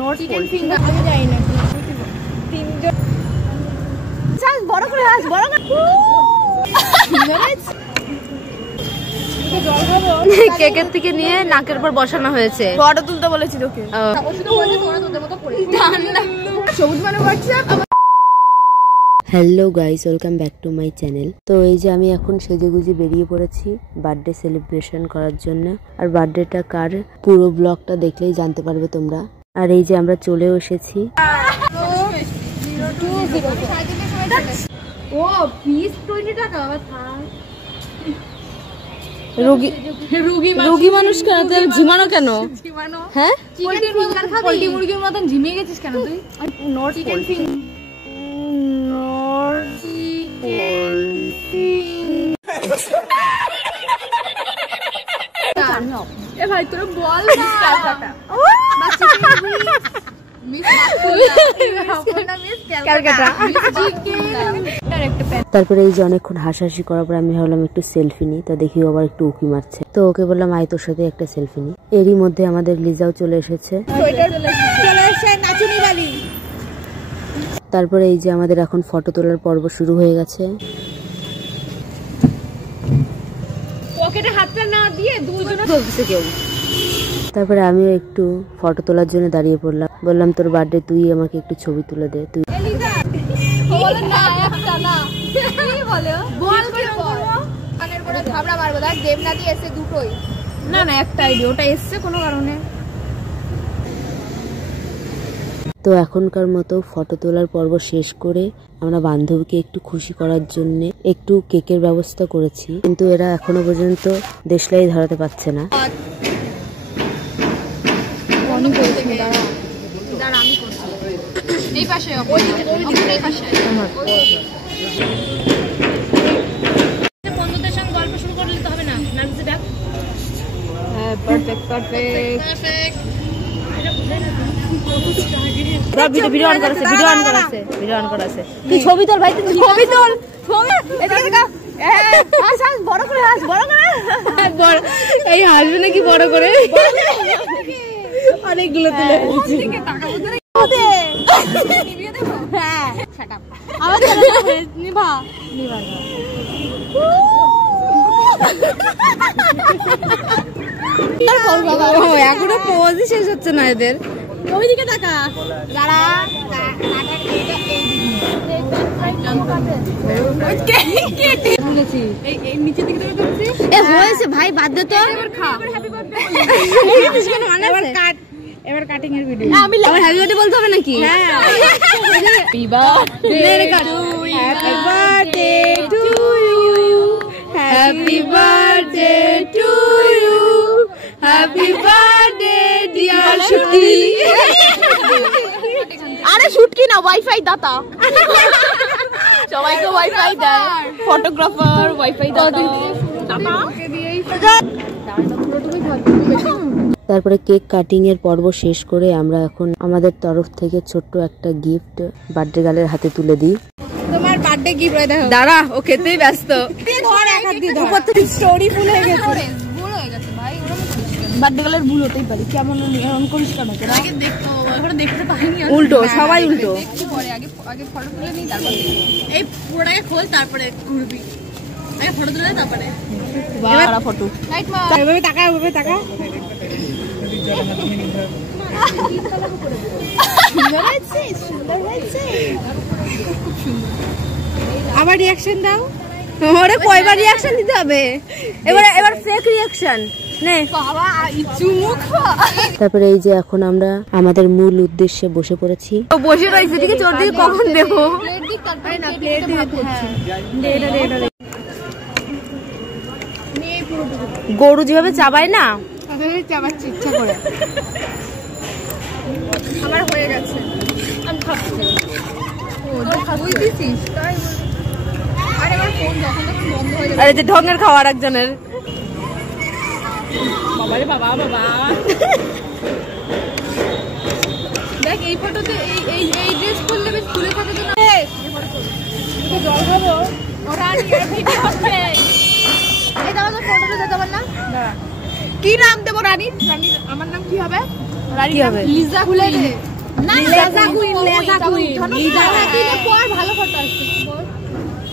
Not chicken finger আমি যাই না তিনজন চাল বড় করে হাস বড় করে কেকের থেকে নিয়ে নাকের উপর বসানো হয়েছে ফটো তুলতে বলেছি তোকে সবুজ মানে WhatsApp. Hello guys, welcome back to my channel. তো এই যে আমি এখন সেজেগুজে বেরিয়ে পড়েছি বার্থডে সেলিব্রেশন করার জন্য। আর বার্থডেটা কার পুরো ব্লগটা দেখলেই জানতে পারবে তোমরা। আর এই যে আমরা চলেও এসেছি। ও পিস 20 টাকা রোগী মানুষ কেন তুই ঝিমানো কেন? হ্যাঁ চিকেন ফিঙ্গার খাবি পোল্ট্রি মুরগির মতন ঝিমিয়ে গেছিস কেন তুই? নট চিকেন ফিঙ্গার এ ভাই তোরা বল না তারপরে এই যে অনেকক্ষণ হাসাহাসি করার পর আমি ভাবলাম একটু সেলফি নিই। তা দেখি আবার একটু উকি মারছে, তো ওকে বললাম আয় তোর সাথে একটা সেলফি নিই। এরই মধ্যে আমাদের লিজাও চলে এসেছে। তারপরে এই যে আমাদের এখন ফটো তোলার পর্ব শুরু হয়ে গেছে। তারপরে আমিও একটু ফটো তোলার জন্য দাঁড়িয়ে পড়লাম, বললাম তোর বার্থডে তুই আমাকে একটু ছবি তুলে দে। তুই তো এখনকার মতো ফটো তোলার পর্ব শেষ করে আমরা বান্ধবীকে একটু খুশি করার জন্য একটু কেকের ব্যবস্থা করেছি, কিন্তু এরা এখনো পর্যন্ত দেশলাই ধরাতে পারছে না। বন্ধুদের সঙ্গে গল্প শুরু করলে তো হবে না, ভিডিও অন করেছে তুই ছবি তোল ভাই, তুই ছবি তোল বড় করে হাস বড় করে এই হাসবে নাকি বড় করে অনেকগুলো তুলে এখনো পোজই শেষ হচ্ছে না এদের। ওইদিকে টাকা হয়েছে ভাই, বাদ দে তো। এবার কাটিং এর ভিডিও আমি হ্যাপি বার্থডে বলতে হবে নাকি? Happy birthday to you, happy birthday to you, happy birthday dear Shutki. আরে শুটকি না, ওয়াইফাই দাতা। সবাইকে ওয়াইফাই দেয়, ফটোগ্রাফার ওয়াইফাই দাতা। তারপরে কেক কাটিং এর পর্ব শেষ করে আমরা এখন আমাদের তরফ থেকে ছোট্ট একটা গিফট বার্থডে গার্লের হাতে তুলে দিই। তোমার বার্থডে গিফট দেখো। দাঁড়া, ও খেতেই ব্যস্ত। উপর থেকে স্টোরি ভুল হয়ে গেছে ভাই। বার্থডে গার্লের ভুল হতেই পারে, কেমন এমন করিস কেন? আগে দেখতে হবে, এখন দেখতে পাইনি। উল্টো সবাই উল্টো। দেখছি পরে, আগে ফটো তুলে নিই, তারপর এই পুরোটাকে খোল, তারপরে ঘুরবি। আগে ফটো তুলে তারপরে বাবা ফটো রাইট মা। এভাবে তাকা, এভাবে তাকা। আবার রিঅ্যাকশন দাও। ওরে কয়বার রিঅ্যাকশন দিতে হবে? এবার ফেক রিঅ্যাকশন নে বাবা, চুমুক। তারপরে এই যে এখন আমরা আমাদের মূল উদ্দেশ্যে বসে পড়েছি। বসে রইছে, ঠিক আছে? ওর দিকে কখন দেবো? প্লেট দিক, তারপরে না প্লেট দিয়ে এটা গরু যেভাবে চাবায় না, চাবাচ্ছি ইচ্ছা করে। আমার হয়ে গেছে, আমি খাচ্ছি। আরে যে ঢঙের খাওয়ার একজনের। বাবারে বাবা বাবা, দেখ এই ফটোতে এই ড্রেস পরলে বেশ ফুলে থাকে তো না। জল খাবো ওরা ভিডিও হচ্ছে। এই দাও, ফটোটা দিতে পার না? কি নাম দেবো? রানী। আমার নাম কি হবে? কি হবে? লিজা খুলে দে। না Liza queen, Liza queen. Liza কুইনের পর ভালো ফটো আসছে।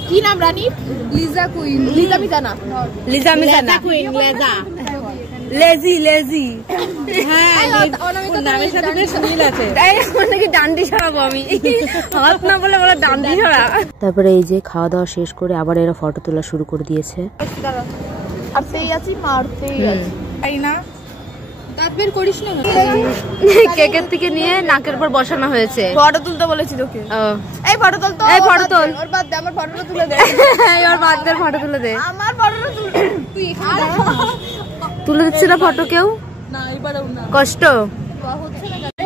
কি নাম রানী? Liza queen. লিজা মিতানা। লিজা মিতানা। Queen Liza. Lazy lazy. হ্যাঁ নামের সাথে বেশ মিল আছে। তাই নাকি ডান্ডি ছড়াবো আমি। হাত না বলে বলে ডান্ডি ছড়া। তারপরে এই যে খাওয়া দাওয়া শেষ করে আবার এরা ফটো তোলা শুরু করে দিয়েছে। আর সেই আছি মারতেই আছি। তাই না? দাঁত বের করিস না। কেকের থেকে নিয়ে নাকের উপর বসানো হয়েছে। ফটো তুলতে বলেছি তোকে। এই ফটো তুল তো। এই ফটো তুল। ওর বাদ দে, আমার ফটোটা তুলে দে। এই ওর বাদ দে, ফটো তুলে দে। আমার ফটোটা তুল। তুই এখানে তুলে দিচ্ছিস না ফটো কেউ? না এবারেও না। কষ্ট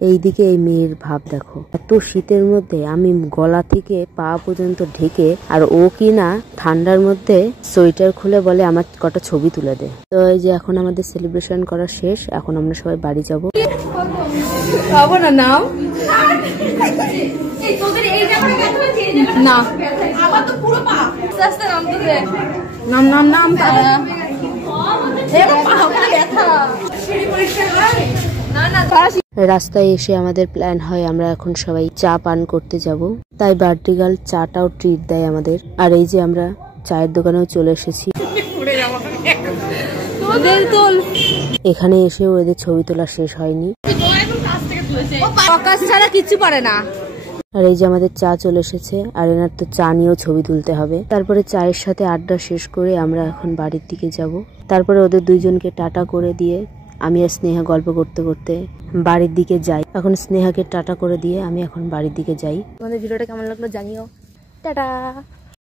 এইদিকে এই মেয়ের ভাব দেখো, এত শীতের মধ্যে আমি গলা থেকে পা পর্যন্ত ঢেকে, আর ও কি না ঠান্ডার মধ্যে সোয়েটার খুলে বলে আমার কটা ছবি তুলে দে। তো এই যে এখন আমাদের সেলিব্রেশন করা শেষ, এখন আমরা সবাই বাড়ি যাবো। খাবো না নাও না আমার তো পুরো পা আস্তে নাম তো দে। নাম নাম নাম রাস্তায় এসে আমাদের প্ল্যান হয় আমরা এখন সবাই চা পান করতে যাব, তাই বার্থডে গার্ল চাটাও ট্রিট দেয় আমাদের। আর এই যে আমরা চায়ের দোকানেও চলে এসেছি। এখানে এসেও এদের ছবি তোলা শেষ হয়নি, ছাড়া কিছু পারে না। আর এই যে আমাদের চা চলে এসেছে, আর এনার তো চা নিয়েও ছবি তুলতে হবে। তারপরে চায়ের সাথে আড্ডা শেষ করে আমরা এখন বাড়ির দিকে যাব। তারপরে ওদের দুইজনকে টাটা করে দিয়ে আমি আর স্নেহা গল্প করতে করতে বাড়ির দিকে যাই। এখন স্নেহাকে টাটা করে দিয়ে আমি এখন বাড়ির দিকে যাই। আমাদের ভিডিওটা কেমন লাগলো জানিও। টাটা।